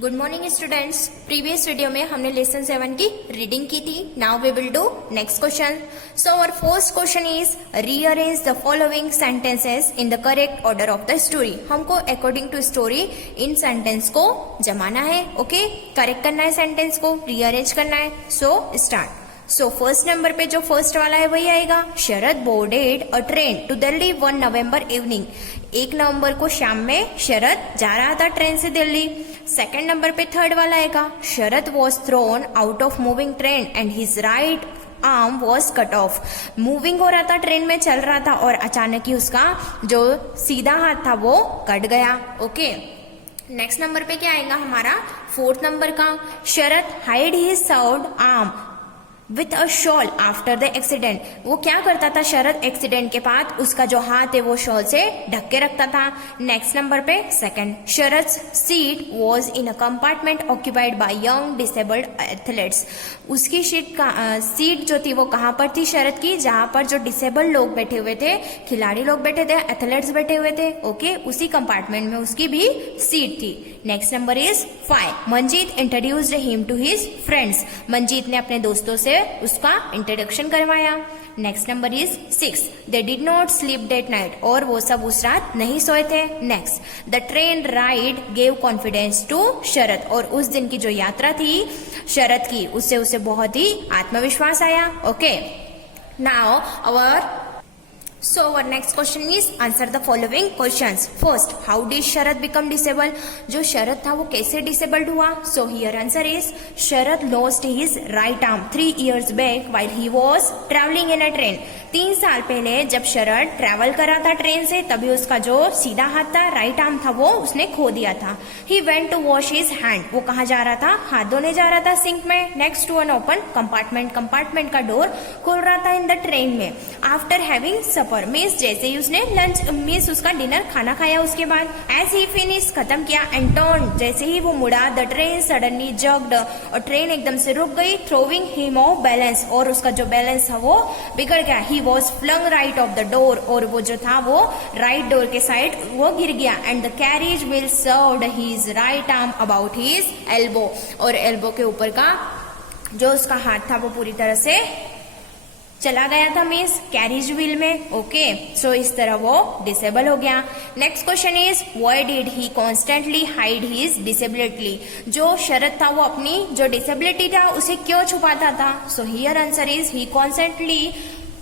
Good morning students. Previous video में हमने lesson 7 की रीडिंग की थी। Now we will do next question. So our first question is rearrange the following sentences in the correct order of the story. हमको according to story इन sentence को जमाना है। ओके, करेक्ट करना है, सेंटेंस को रीअरेंज करना है। So start. So first number पे जो फर्स्ट वाला है वही आएगा। Sharad boarded a train to Delhi 1 November evening. 1 नवंबर को शाम में शरद जा रहा था ट्रेन से दिल्ली। सेकंड नंबर पे थर्ड वाला आएगा। Sharad was thrown out of moving train and his right arm was cut off. Moving हो रहा था, ट्रेन में चल रहा था और अचानक ही उसका जो सीधा हाथ था वो कट गया। ओके, नेक्स्ट नंबर पे क्या आएगा हमारा, फोर्थ नंबर का। Sharad hide his sawed arm with a shawl after the accident. वो क्या करता था शरद, एक्सीडेंट के बाद उसका जो हाथ है वो शॉल से ढक के रखता था। नेक्स्ट नंबर पे second, Sharad seat was in a compartment occupied by young disabled athletes. उसकी सीट जो थी वो कहाँ पर थी शरद की, जहां पर जो डिसेबल्ड लोग बैठे हुए थे, खिलाड़ी लोग बैठे थे, एथलीट्स बैठे हुए थे। ओके, उसी कंपार्टमेंट में उसकी भी सीट थी। Next number is 5, Manjeet introduced him to his friends. मंजीत ने अपने दोस्तों से उसका इंट्रोडक्शन करवाया। Next number is 6, they did not sleep that night. और वो सब उस रात नहीं सोए थे। Next, the train ride gave confidence to Sharad. और उस दिन की जो यात्रा थी शरद की, उससे उसे बहुत ही आत्मविश्वास आया। Okay, now our next question is answer the following questions. First, how did Sharad become disabled? जो शरद था वो कैसे disabled हुआ? So here answer is Sharad lost his right arm 3 years back while he was traveling in a train. 3 साल पहले जब शरद travel कर रहा था ट्रेन से, तभी उसका जो सीधा हाथ था, राइट आर्म था, वो उसने खो दिया था। He went to wash his hand. वो कहाँ जा रहा था, हाथ धोने जा रहा था सिंक में। Next to an open compartment, compartment का डोर खोल रहा था इन द ट्रेन में। आफ्टर हैविंग सपर मीन्स जैसे ही उसने लंच मीन्स उसका डिनर खाना खाया, उसके बाद एज ही फिनिश खत्म किया एंड टर्न जैसे ही वो मुड़ा, द ट्रेन सडनली जग्ड और ट्रेन एकदम से रुक गई, थ्रोविंग हिम ऑफ बैलेंस और उसका जो बैलेंस था वो बिगड़ गया। He was flung right off the door और वो जो था वो राइट डोर के साइड वो गिर गया। And the carriage wheel served his right arm about his elbow. और एल्बो के ऊपर का जो उसका हाथ था वो पूरी तरह से चला गया था मीन्स कैरिज व्हील में। ओके, सो इस तरह वो डिसेबल हो गया। Next question is why did he constantly hide his disability. जो शरद था वो अपनी जो डिसेबिलिटी था उसे क्यों छुपाता था? So here answer is he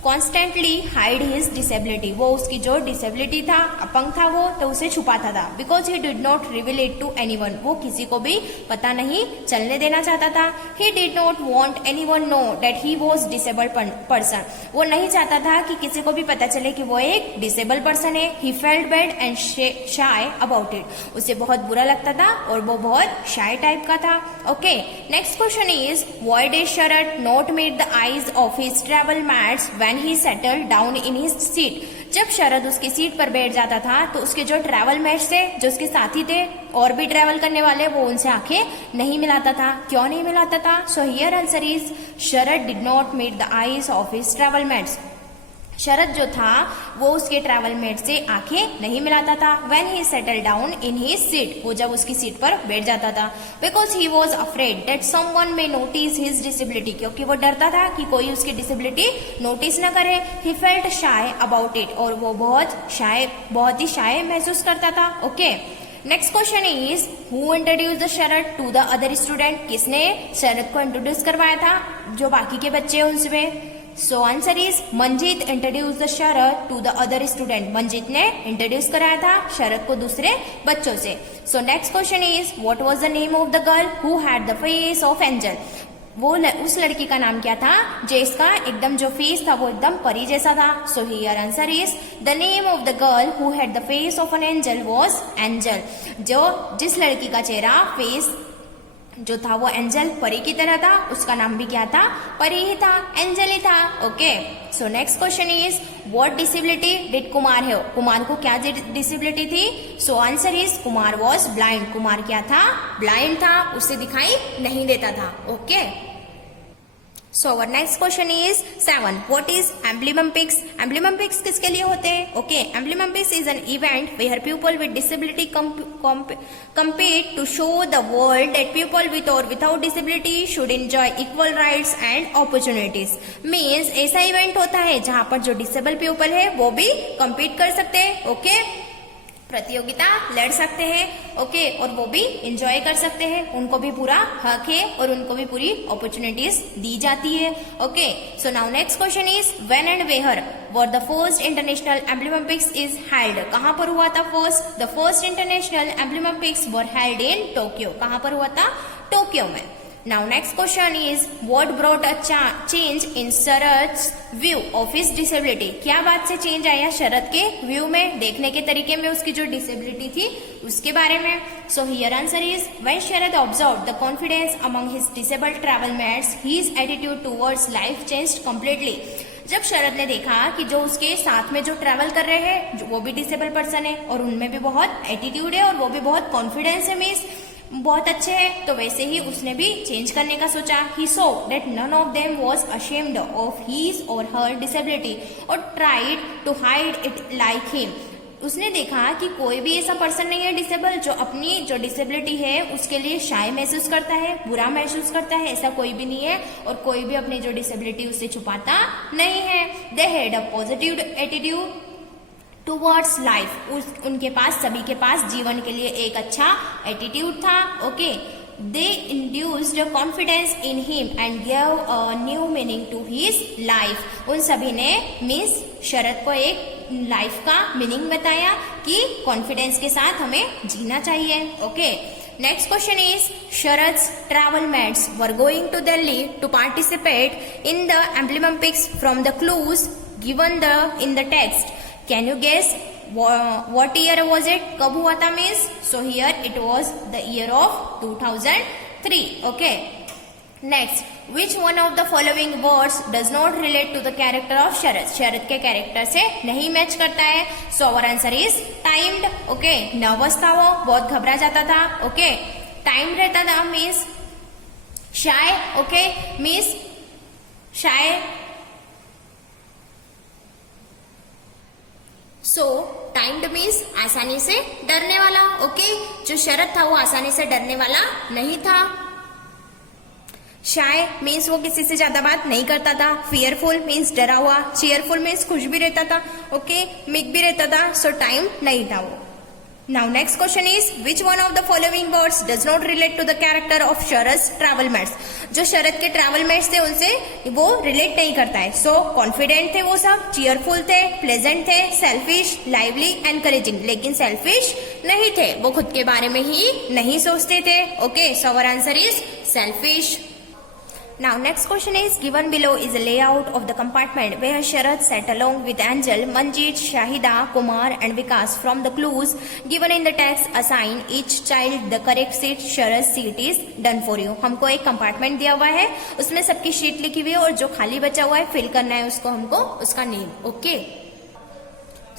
constantly hide his disability. वो उसकी जो डिसेबिलिटी था, अपंग था वो, तो उसे छुपाता था। Because he did not reveal it to anyone. वो किसी को भी पता नहीं चलने देना चाहता था। ही did not want anyone know that he was disabled person. वो नहीं चाहता था कि किसी को भी पता चले कि वो एक डिसेबल पर्सन है। He felt bad and shy about it. उसे बहुत बुरा लगता था और वो बहुत शाय टाइप का था। Okay, next question is why did Sharad not meet the eyes of his travel mates when he settled down in his seat. जब शरद उसकी सीट पर बैठ जाता था तो उसके जो ट्रैवल मेट्स थे, जो उसके साथी थे और भी ट्रैवल करने वाले, वो उनसे आंखें नहीं मिलाता था। क्यों नहीं मिलाता था? So here answer is Sharad did not meet the eyes of his travel mates. Sharad जो था वो उसके ट्रैवल मेट से आंखें नहीं मिलाता था। When he settle down in his seat, वो जब उसकी सीट पर बैठ जाता था। Because he was afraid that someone may notice his disability, क्योंकि वो डरता था कि कोई उसकी डिसेबिलिटी नोटिस न करे। He felt shy about it, और वो बहुत ही शाय महसूस करता था। Okay, next question is who introduce the Sharad to the other student. किसने शरद को इंट्रोड्यूस करवाया था जो बाकी के बच्चे उनसे? So answer is Manjeet introduce the Sharad to the other student. Manjeet ने इंट्रोड्यूस कराया था शरद को दूसरे बच्चों से। So next question is what was the name of the girl who had the face of angel. वो उस लड़की का नाम क्या था जिसका एकदम जो फेस था वो एकदम परी जैसा था? So here answer is the name of the girl who had the face of an angel was angel. जिस लड़की का चेहरा फेस जो था वो एंजल परी की तरह था, उसका नाम भी क्या था? परी ही था, एंजल ही था। Okay, so next question is what disability did Kumar have. Kumar को क्या डिसेबिलिटी थी? सो answer is Kumar was blind. Kumar क्या था? ब्लाइंड था, उसे दिखाई नहीं देता था। Okay, So our next question is 7. What is Emblemompics? Emblemompics किसके लिए होते हैं? Okay, Emblemompics is an event where people with disability compete to show the world that people with or without disability should enjoy equal rights and opportunities. Means ऐसा event होता है जहाँ पर जो डिसेबल पीपल है वो भी compete कर सकते हैं. Okay? प्रतियोगिता लड़ सकते हैं. ओके, और वो भी एंजॉय कर सकते हैं. उनको भी पूरा हक है और उनको भी पूरी अपॉर्चुनिटीज दी जाती है. Okay, so now next question is when and where were the first international Abilympics is held? कहां पर हुआ था first? The first international Abilympics were held in Tokyo. कहां पर हुआ था? टोक्यो में. Now next question is what brought a change in शरद's view of his disability? क्या बात से चेंज आया शरद के व्यू में, देखने के तरीके में उसकी जो डिसेबिलिटी थी उसके बारे में. So here answer is when Sharad observed the confidence among his disabled travel mates, his attitude towards life changed completely. जब शरद ने देखा कि जो उसके साथ में जो ट्रैवल कर रहे हैं वो भी डिसेबल पर्सन है और उनमें भी बहुत एटीट्यूड है और वो भी बहुत कॉन्फिडेंस है, मीन्स बहुत अच्छे हैं, तो वैसे ही उसने भी चेंज करने का सोचा. He so that none of them was ashamed of his or her disability और tried to hide it like him. उसने देखा कि कोई भी ऐसा पर्सन नहीं है डिसेबल जो अपनी जो डिसेबिलिटी है उसके लिए शाय महसूस करता है, बुरा महसूस करता है. ऐसा कोई भी नहीं है और कोई भी अपनी जो डिसेबिलिटी उससे छुपाता नहीं है. They had a positive attitude towards life. उनके पास, सभी के पास जीवन के लिए एक अच्छा एटीट्यूड था. Okay, they induced confidence in him and give a new meaning to his life. उन सभी ने मिस शरद को एक लाइफ का मीनिंग बताया कि कॉन्फिडेंस के साथ हमें जीना चाहिए. Okay, next question is Sharad's travel mates were going to Delhi to participate in the Abilympics from the clues given in the text. Can you guess what year was it? कब हुआ था means? So here it was the year of 2003. Okay. Next, which one of the following words does not relate to the character of शरद? शरद के character से नहीं match करता है. So our answer is timed. Okay. Nervous था वो, बहुत घबरा जाता था. Okay. टाइम रहता था मीन्स शाय. ओके, मीन्स शाय. सो टाइम्ड मीन्स आसानी से डरने वाला. ओके, जो शरद था वो आसानी से डरने वाला नहीं था. शाय मीन्स वो किसी से ज्यादा बात नहीं करता था. फियरफुल मीन्स डरा हुआ. चीयरफुल मीन्स खुश भी रहता था. ओके, मिक भी रहता था. सो टाइम नहीं था वो. Now next question is which one of the following words does not relate to the character of Sharad travel mates? जो शरद के ट्रैवल मेट्स थे उनसे वो रिलेट नहीं करता है. सो कॉन्फिडेंट थे वो सब, चीयरफुल थे, प्लेजेंट थे, सेल्फिश, लाइवली, एनकरेजिंग. लेकिन सेल्फिश नहीं थे, वो खुद के बारे में ही नहीं सोचते थे. Okay, so our answer is selfish. Now next question is given below is a layout of the compartment where Sharad sat along with Angel, Manjeet, Shahida, Kumar and Vikas. From the clues given in the text, assign each child the correct seat. Sharad's seat is done for you. हमको एक compartment दिया हुआ है, उसमें सबकी sheet लिखी हुई है और जो खाली बचा हुआ है फिल करना है उसको, हमको उसका name. Okay,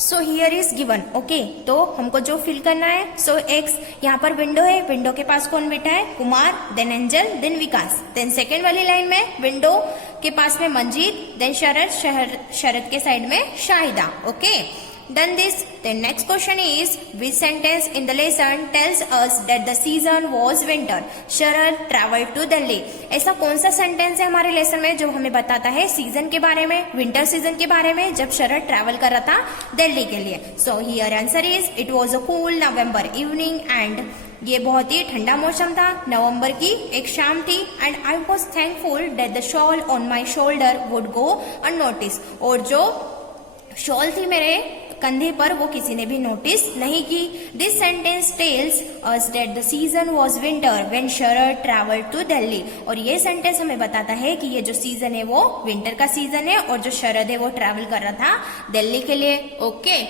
so here is given. Okay, तो हमको जो फिल करना है. सो एक्स, यहाँ पर विंडो है, विंडो के पास कौन बैठा है? कुमार, देन एंजल, देन विकास. देन सेकेंड वाली लाइन में विंडो के पास में मंजीत, देन शरद के साइड में Shahida. Okay, done this. Then next question is which sentence in the lesson tells us that the season was winter? Sharad traveled to Delhi. ऐसा कौन सा sentence है हमारे लेसन में जो हमें बताता है सीजन के बारे में, विंटर सीजन के बारे में, जब शरद ट्रैवल कर रहा था दिल्ली के लिए? सो here answer is it was a cool November evening and ये बहुत ही ठंडा मौसम था, नवंबर की एक शाम थी. And I was thankful that the shawl on my shoulder would go unnoticed. और जो शॉल थी मेरे कंधे पर वो किसी ने भी नोटिस नहीं की. This sentence tells us that the season was winter when Sharad travelled to Delhi. और ये सेंटेंस हमें बताता है कि ये जो सीजन है वो विंटर का सीजन है और जो शरद है वो ट्रैवल कर रहा था दिल्ली के लिए. ओके.